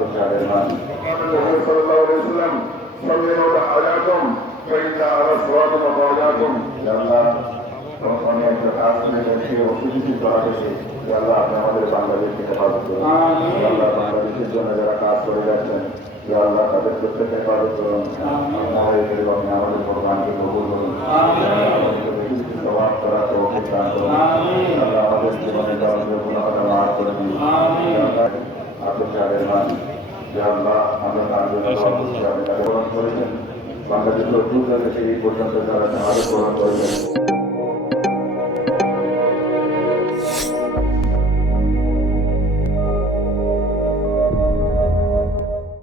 आपको चाहे मान सल्लल्लाहु अलैहि वसल्लम सल्लल्लाहु अलैकुम फइन्ना रसूलुम मौलाकुम या अल्लाह কোম্পানি একটা কাজ করে যাচ্ছে অসুবিধা করা হয়েছে আল্লাহ আপনি আমাদের বাংলাদেশকে হেফাজত করুন আল্লাহ বাংলাদেশের জন্য যারা কাজ করে যাচ্ছেন আল্লাহ তাদের প্রত্যেককে হেফাজত করুন আপনি আমাদের কোরবানকে কবুল করুন সবাব করা তো দান করুন আল্লাহ আমাদের জীবনে গুণাহটা মাফ করে দিন আপনি চারের মান যে আল্লাহ আমরা তার জন্য আপনি তাকে গ্রহণ করেছেন বাংলাদেশের দূর থেকে এই পর্যন্ত যারা আমাদের গ্রহণ করেছেন